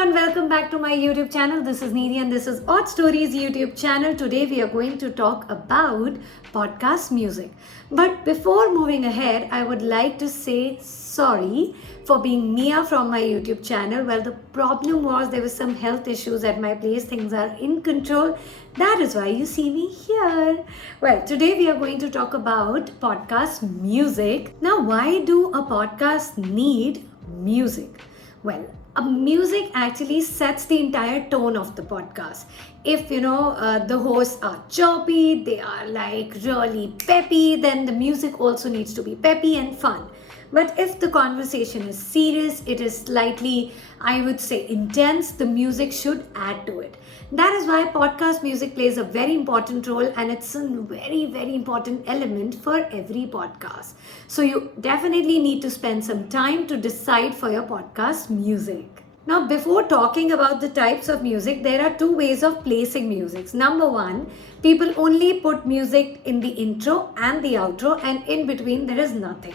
everyone, welcome back to my YouTube channel. This is Needi and this is Odd Stories YouTube channel. Today we are going to talk about podcast music. But before moving ahead, I would like to say sorry for being Mia from my YouTube channel. Well, the problem was there were some health issues at my place. Things are in control. That is why you see me here. Well, today we are going to talk about podcast music. Now, why do a podcast need music? Well, music actually sets the entire tone of the podcast. If the hosts are choppy, they are like really peppy, then the music also needs to be peppy and fun. But if the conversation is serious, it is slightly, I would say, intense, the music should add to it. That is why podcast music plays a very important role, and it's a very, very important element for every podcast. So you definitely need to spend some time to decide for your podcast music. Now, before talking about the types of music, there are two ways of placing music. Number one, people only put music in the intro and the outro, and in between there is nothing.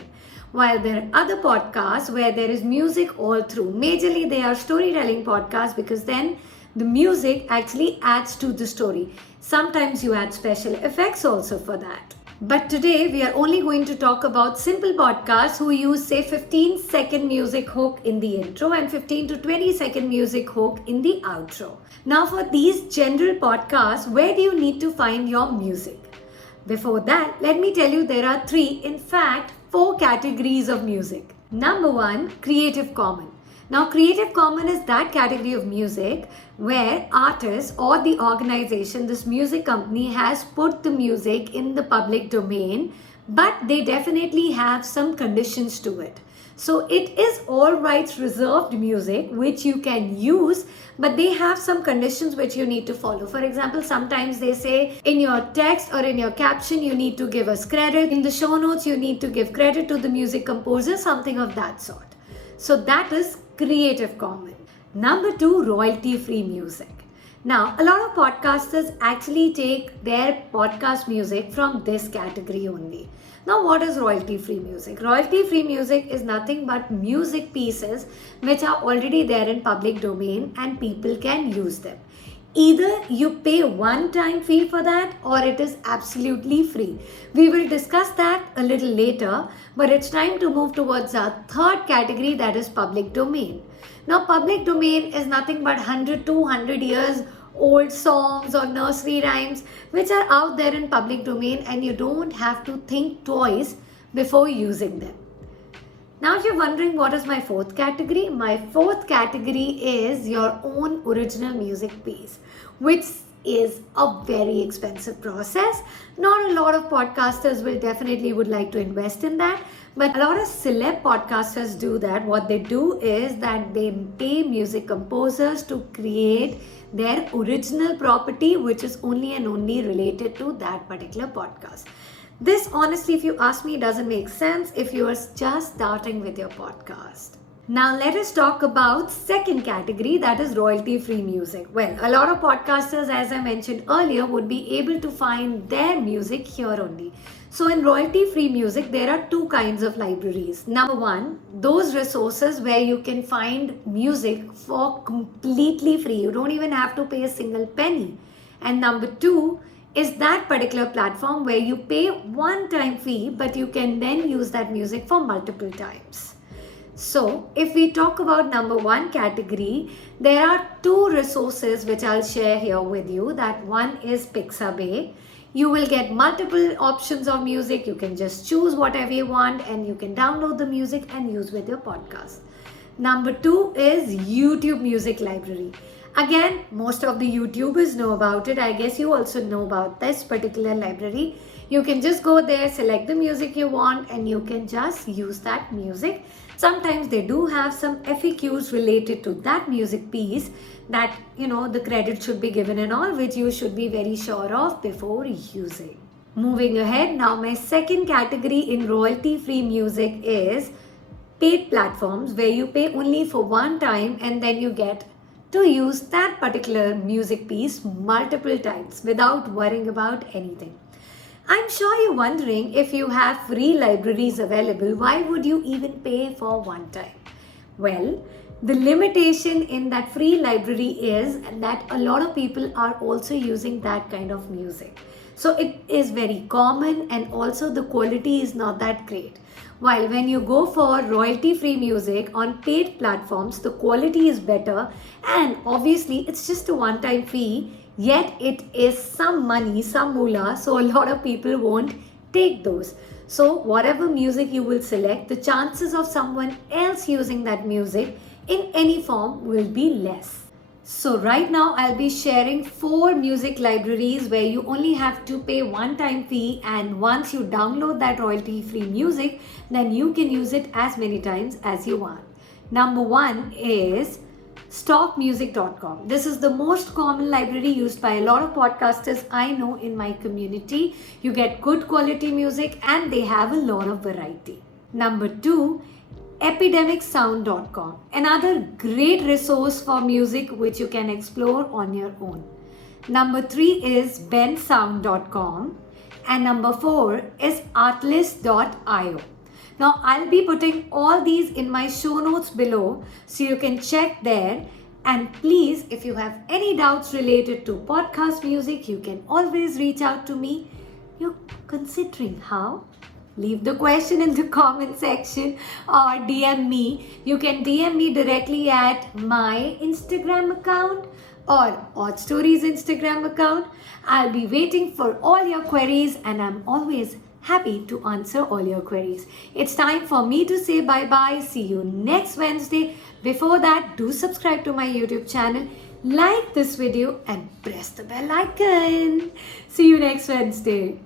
While there are other podcasts where there is music all through. Majorly they are storytelling podcasts because then the music actually adds to the story. Sometimes you add special effects also for that. But today we are only going to talk about simple podcasts who use say 15-second music hook in the intro and 15 to 20-second music hook in the outro. Now for these general podcasts, where do you need to find your music? Before that, let me tell you there are four categories of music. Number one, Creative Commons. Now, Creative Commons is that category of music where artists or the organization, this music company, has put the music in the public domain, but they definitely have some conditions to it. So it is all rights reserved music which you can use, but they have some conditions which you need to follow. For example, sometimes they say in your text or in your caption you need to give us credit. In the show notes you need to give credit to the music composer, something of that sort. So that is Creative Commons. Number two, royalty-free music. Now, a lot of podcasters actually take their podcast music from this category only. Now, what is royalty-free music? Royalty-free music is nothing but music pieces which are already there in public domain and people can use them. Either you pay one-time fee for that or it is absolutely free. We will discuss that a little later, but it's time to move towards our third category, that is public domain. Now, public domain is nothing but 100, 200 years old songs or nursery rhymes which are out there in public domain and you don't have to think twice before using them. Now, if you're wondering what is my fourth category, my fourth category is your own original music piece, which is a very expensive process. Not a lot of podcasters would like to invest in that, but a lot of celeb podcasters do that. What they do is that they pay music composers to create their original property, which is only and only related to that particular podcast. This, honestly, if you ask me, doesn't make sense if you are just starting with your podcast. Now let us talk about second category, that is royalty-free music. Well, a lot of podcasters, as I mentioned earlier, would be able to find their music here only. So in royalty-free music, there are two kinds of libraries. Number one, those resources where you can find music for completely free. You don't even have to pay a single penny. And number two is that particular platform where you pay one-time fee, but you can then use that music for multiple times. So, if we talk about number one category, there are two resources which I'll share here with you. That one is Pixabay. You will get multiple options of music. You can just choose whatever you want and you can download the music and use with your podcast. Number two is YouTube Music Library. Again, most of the YouTubers know about it. I guess you also know about this particular library. You can just go there, select the music you want, and you can just use that music. Sometimes they do have some FAQs related to that music piece that, the credit should be given and all, which you should be very sure of before using. Moving ahead, now my second category in royalty-free music is paid platforms where you pay only for one time and then you get to use that particular music piece multiple times without worrying about anything. I'm sure you're wondering, if you have free libraries available, why would you even pay for one time? Well, The limitation in that free library is that a lot of people are also using that kind of music. So it is very common, and also the quality is not that great. While when you go for royalty free music on paid platforms, the quality is better, and obviously it's just a one time fee, yet it is some money, some moolah, so a lot of people won't take those. So whatever music you will select, the chances of someone else using that music in any form will be less. So right now I'll be sharing 4 music libraries where you only have to pay one time fee, and once you download that royalty free music, then you can use it as many times as you want. Number 1 is stockmusic.com. This is the most common library used by a lot of podcasters I know in my community. You get good quality music and they have a lot of variety. Number 2, epidemicsound.com. Another great resource for music which you can explore on your own. Number 3 is bensound.com, and number 4 is artlist.io. Now I'll be putting all these in my show notes below so you can check there. And please, if you have any doubts related to podcast music, you can always reach out to me. You're considering how? Leave the question in the comment section or DM me. You can DM me directly at my Instagram account or Odd Stories Instagram account. I'll be waiting for all your queries, and I'm always happy to answer all your queries. It's time for me to say bye-bye. See you next Wednesday. Before that, do subscribe to my YouTube channel, like this video and press the bell icon. See you next Wednesday.